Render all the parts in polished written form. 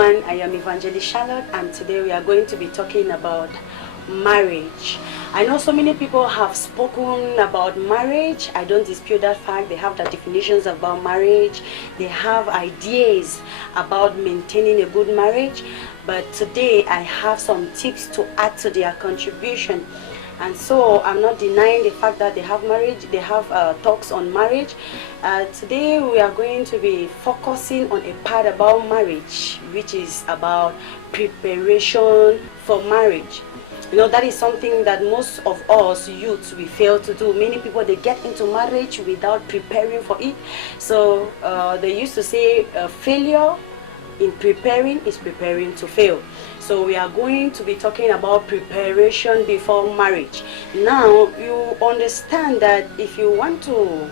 everyone, I am Evangelist Charlotte, and today we are going to be talking about marriage. I know so many people have spoken about marriage. I don't dispute that fact. They have their definitions about marriage. They have ideas about maintaining a good marriage. But today I have some tips to add to their contribution. And so I'm not denying the fact that they have marriage, they have talks on marriage. Today we are going to be focusing on a part about marriage, which is about preparation for marriage. You know, that is something that most of us youths, we fail to do. Many people, they get into marriage without preparing for it. So they used to say failure in preparing is preparing to fail. So we are going to be talking about preparation before marriage. Now you understand that if you want to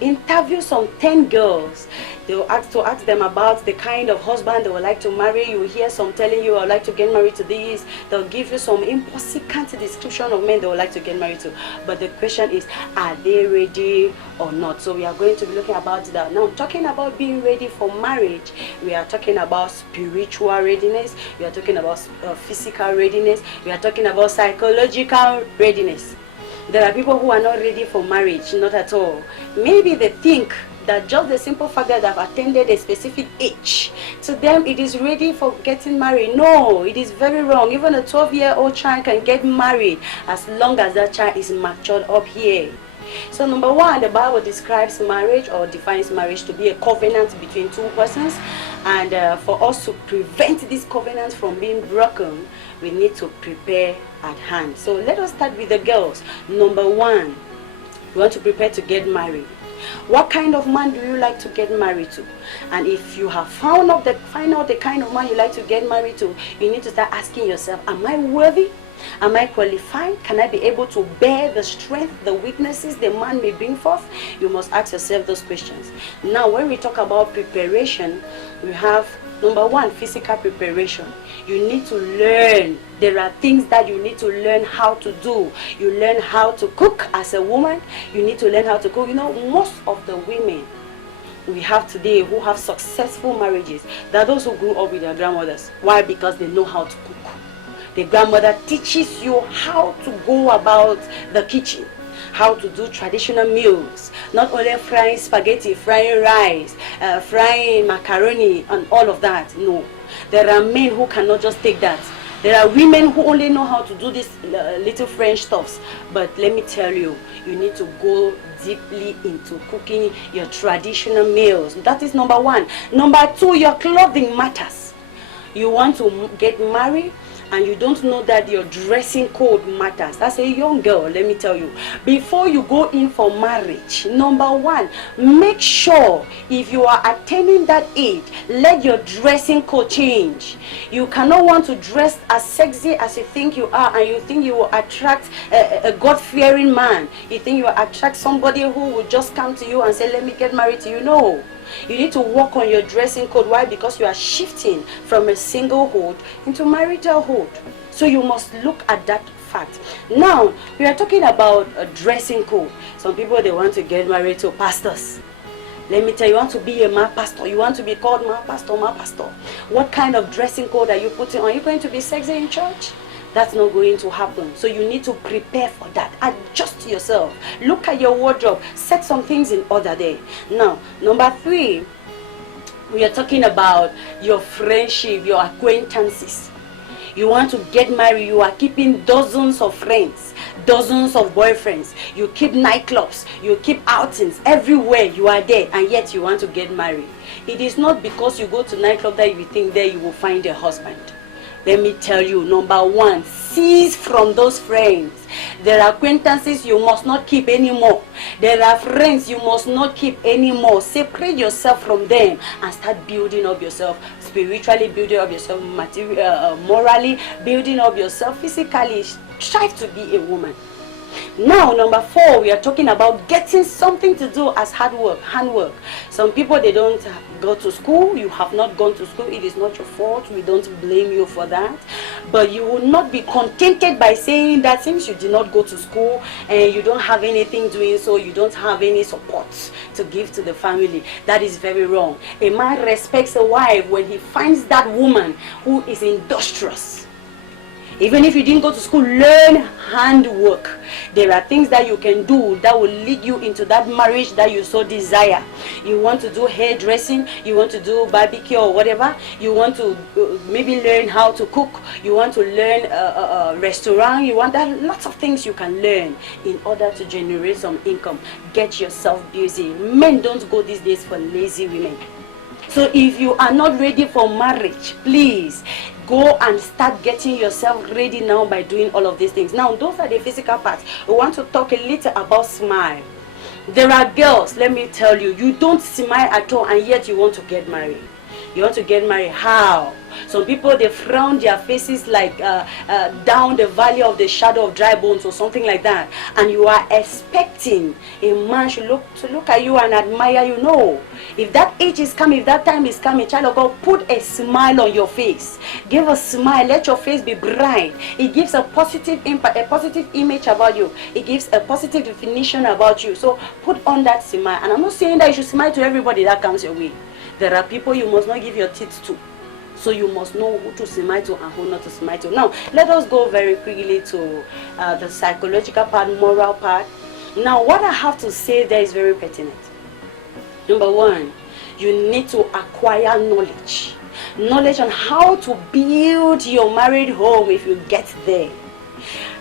interview some 10 girls, they will ask them about the kind of husband they would like to marry. You hear some telling you, I would like to get married to this. They'll give you some insignificant description of men they would like to get married to. But the question is, are they ready or not? So we are going to be looking about that. Now, talking about being ready for marriage, we are talking about spiritual readiness. We are talking about physical readiness. We are talking about psychological readiness. There are people who are not ready for marriage, not at all. Maybe they think that just the simple fact that they've attended a specific age, to them it is ready for getting married. No, it is very wrong. Even a 12-year-old child can get married as long as that child is matured up here. So number one, the Bible describes marriage or defines marriage to be a covenant between two persons. And for us to prevent this covenant from being broken, we need to prepare at hand. So let us start with the girls. Number one, you want to prepare to get married. What kind of man do you like to get married to? And if you have find out the kind of man you like to get married to, you need to start asking yourself, am I worthy? Am I qualified? Can I be able to bear the strength, the weaknesses the man may bring forth? You must ask yourself those questions. Now, when we talk about preparation, we have number one, physical preparation. You need to learn. There are things that you need to learn how to do. You learn how to cook as a woman. You need to learn how to cook. You know, most of the women we have today who have successful marriages, they are those who grew up with their grandmothers. Why? Because they know how to cook. The grandmother teaches you how to go about the kitchen, how to do traditional meals, not only frying spaghetti, frying rice, frying macaroni and all of that. No, there are men who cannot just take that. There are women who only know how to do these little French stuffs. But let me tell you, you need to go deeply into cooking your traditional meals. That is number one. Number two, your clothing matters. You want to get married and you don't know that your dressing code matters. As a young girl, let me tell you, before you go in for marriage, number one, make sure if you are attaining that age, let your dressing code change. You cannot want to dress as sexy as you think you are, and you think you will attract a God-fearing man. You think you will attract somebody who will just come to you and say, let me get married to you. No. You need to work on your dressing code. Why? Because you are shifting from a singlehood into maritalhood. So you must look at that fact. Now, we are talking about a dressing code. Some people, they want to get married to pastors. Let me tell you, you want to be a man pastor. You want to be called man pastor, man pastor. What kind of dressing code are you putting on? Are you going to be sexy in church? That's not going to happen. So you need to prepare for that. Adjust yourself. Look at your wardrobe. Set some things in order there. Now, number three, we are talking about your friendship, your acquaintances. You want to get married, you are keeping dozens of friends, dozens of boyfriends. You keep nightclubs, you keep outings, everywhere you are there, and yet you want to get married. It is not because you go to nightclub that you think there you will find a husband. Let me tell you, number one, cease from those friends. There are acquaintances you must not keep anymore. There are friends you must not keep anymore. Separate yourself from them and start building up yourself, spiritually building up yourself, morally building up yourself, physically. Strive to be a woman. Now, number 4, we are talking about getting something to do as handwork. Some people, they don't go to school. You have not gone to school. It is not your fault. We don't blame you for that. But you will not be contented by saying that since you did not go to school and you don't have anything doing, so you don't have any support to give to the family. That is very wrong. A man respects a wife when he finds that woman who is industrious. Even if you didn't go to school, learn handwork. There are things that you can do that will lead you into that marriage that you so desire. You want to do hairdressing, you want to do barbecue or whatever, you want to maybe learn how to cook, you want to learn restaurant, you want that. Lots of things you can learn in order to generate some income. Get yourself busy. Men don't go these days for lazy women. So if you are not ready for marriage, please go and start getting yourself ready now by doing all of these things. Now, those are the physical parts. We want to talk a little about smile. There are girls, let me tell you, you don't smile at all and yet you want to get married. You want to get married. How? Some people, they frown their faces like down the valley of the shadow of dry bones or something like that. And you are expecting a man to look at you and admire you. No. If that age is coming, if that time is coming, child of God, put a smile on your face. Give a smile. Let your face be bright. It gives a positive impact, a positive image about you. It gives a positive definition about you. So put on that smile. And I'm not saying that you should smile to everybody that comes your way. There are people you must not give your teeth to. So you must know who to smile to and who not to smile to. Now, let us go very quickly to the psychological part, moral part. Now, what I have to say there is very pertinent. Number 1, you need to acquire knowledge. Knowledge on how to build your married home if you get there.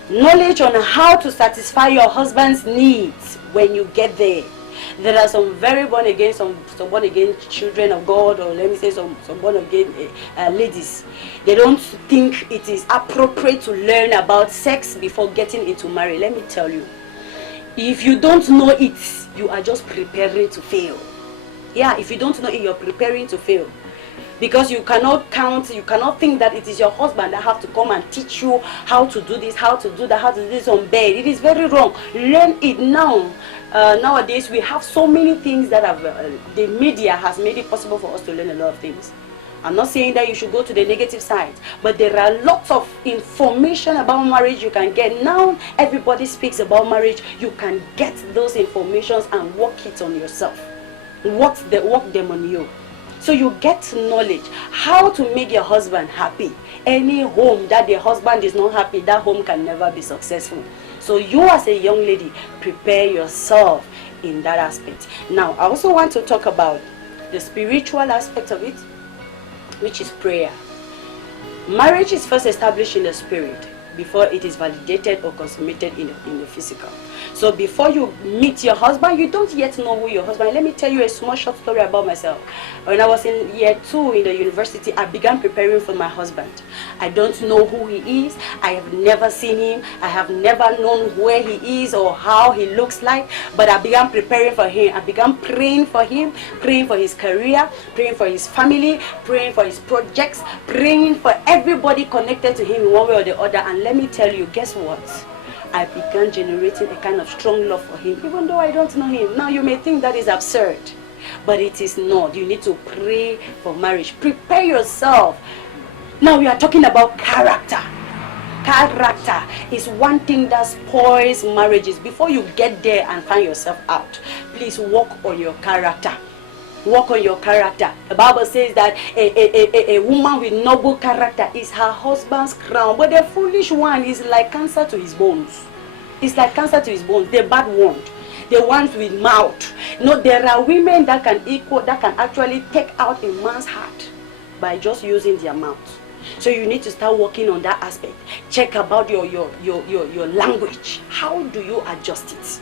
Knowledge on how to satisfy your husband's needs when you get there. There are some very born again, some born again children of God, or let me say some born again ladies. They don't think it is appropriate to learn about sex before getting into marriage. Let me tell you, if you don't know it, you are just preparing to fail. Yeah, if you don't know it, you're preparing to fail. Because you cannot think that it is your husband that have to come and teach you how to do this, how to do that, how to do this on bed. It is very wrong. Learn it now. Nowadays, we have so many things that the media has made it possible for us to learn a lot of things. I'm not saying that you should go to the negative side, but there are lots of information about marriage you can get. Now, everybody speaks about marriage. You can get those informations and work it on yourself. Work them on you. So you get knowledge how to make your husband happy. Any home that the husband is not happy, that home can never be successful. So you as a young lady, prepare yourself in that aspect. Now, I also want to talk about the spiritual aspect of it, which is prayer. Marriage is first established in the spirit before it is validated or consummated in the physical. So before you meet your husband, you don't yet know who your husband is. Let me tell you a small short story about myself. When I was in year 2 in the university, I began preparing for my husband. I don't know who he is. I have never seen him. I have never known where he is or how he looks like. But I began preparing for him. I began praying for him, praying for his career, praying for his family, praying for his projects, praying for everybody connected to him in one way or the other. And let me tell you, guess what? I began generating a kind of strong love for him, even though I don't know him. Now, you may think that is absurd, but it is not. You need to pray for marriage. Prepare yourself. Now, we are talking about character. Character is one thing that spoils marriages. Before you get there and find yourself out, please work on your character. Work on your character. The Bible says that a woman with noble character is her husband's crown, but the foolish one is like cancer to his bones. It's like cancer to his bones. The bad one, the ones with mouth. No, there are women that can actually take out a man's heart by just using their mouth. So you need to start working on that aspect. Check about your language. How do you adjust it?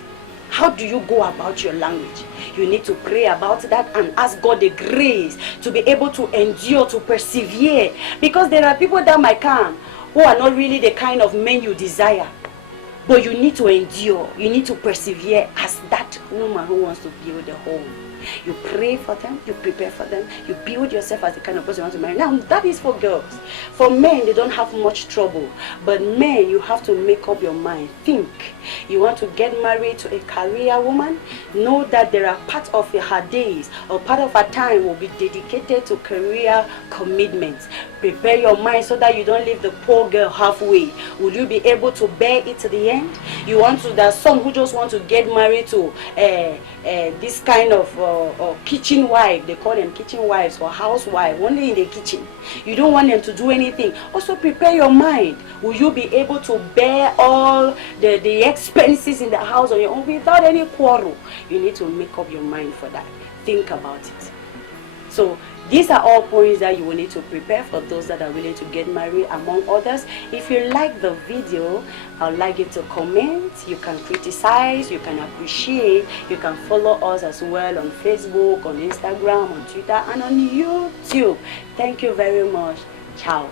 How do you go about your language? You need to pray about that and ask God the grace to be able to endure, to persevere. Because there are people that might come who are not really the kind of men you desire. But you need to endure. You need to persevere as that woman who wants to build a home. You pray for them, you prepare for them, you build yourself as the kind of person you want to marry. Now, that is for girls. For men, they don't have much trouble. But men, you have to make up your mind. Think. You want to get married to a career woman? Know that there are parts of her days or part of her time will be dedicated to career commitments. Prepare your mind so that you don't leave the poor girl halfway. Will you be able to bear it to the end? You want to, there's some who just want to get married to this kind of kitchen wife. They call them kitchen wives or housewife, only in the kitchen. You don't want them to do anything. Also prepare your mind. Will you be able to bear all the expenses in the house on your own without any quarrel? You need to make up your mind for that. Think about it. So these are all points that you will need to prepare for those that are willing to get married, among others. If you like the video, I'd like you to comment. You can criticize, you can appreciate, you can follow us as well on Facebook, on Instagram, on Twitter, and on YouTube. Thank you very much. Ciao.